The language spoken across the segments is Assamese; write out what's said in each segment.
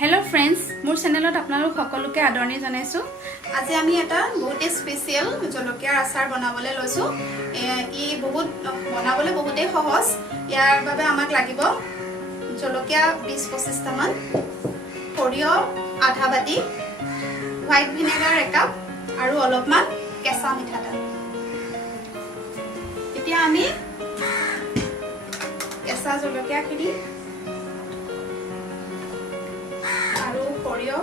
हेलो फ्रेंड्स मोर चैनेলত आपनालोक सकलोके आदरणी जनाइছো। আজি আমি এটা বহুত স্পেশাল জলকীয়াৰ আচাৰ বনাবলৈ লৈছো। ই বনাবলৈ বহুতেই সহজ। ইয়াৰ বাবে আমাক লাগিব জলকীয়া 20-25 টা মান, সৰিয়হ আধা বাটি, হোৱাইট ভিনেগাৰ 1 কাপ আৰু অলপমান কেঁচা মিঠাতেল। এতিয়া আমি কেঁচা জলকীয়াখিনি আৰু সৰিয়হ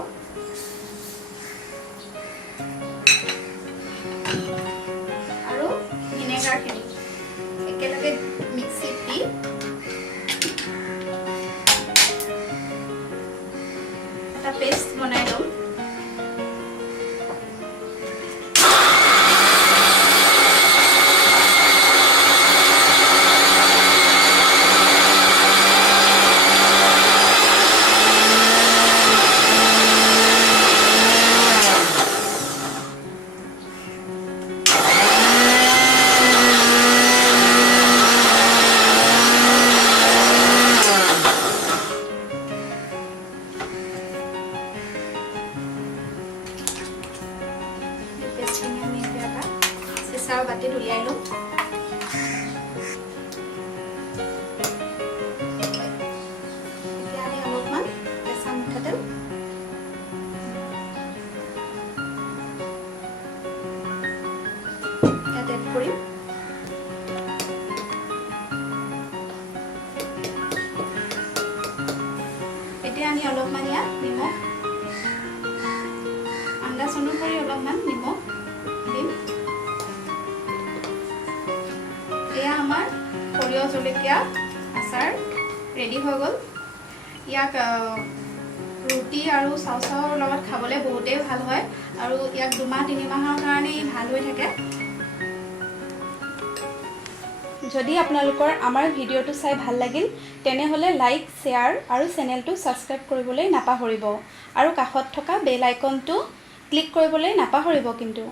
আৰু ভিনেগাৰখিনি একেলগে মিক্সিত দি এটা পেষ্ট বনাই লম। পেষ্টখিনি আমি এতিয়া এটা চিচাৰ বাটিত উলিয়াই লম। এতিয়া আমি অলপমান কেঁচা মিঠাতেল ইয়াত এড কৰিম। এতিয়া আমি অলপমান ইয়াত নিমখ আন্দাজ অনুসৰি অলপমান নিমখ দিম। এয়া আমাৰ সৰিয়হ জলকীয়া আচাৰ ৰেডি হৈ গ'ল। ইয়াক ৰুটি আৰু চাউৰ লগত খাবলৈ বহুতেই ভাল হয় আৰু ইয়াক 2-3 মাহৰ কাৰণে ভাল হৈ থাকে। যদি আপোনালোকৰ আমাৰ ভিডিঅ'টো চাই ভাল লাগিল তেনেহলে লাইক, শেয়াৰ আৰু চেনেলটো সাবস্ক্ৰাইব কৰিবলৈ নাপাহৰিব আৰু কাষত থকা বেল আইকনটো ক্লিক কৰিবলৈ নাপাহৰিব কিন্তু।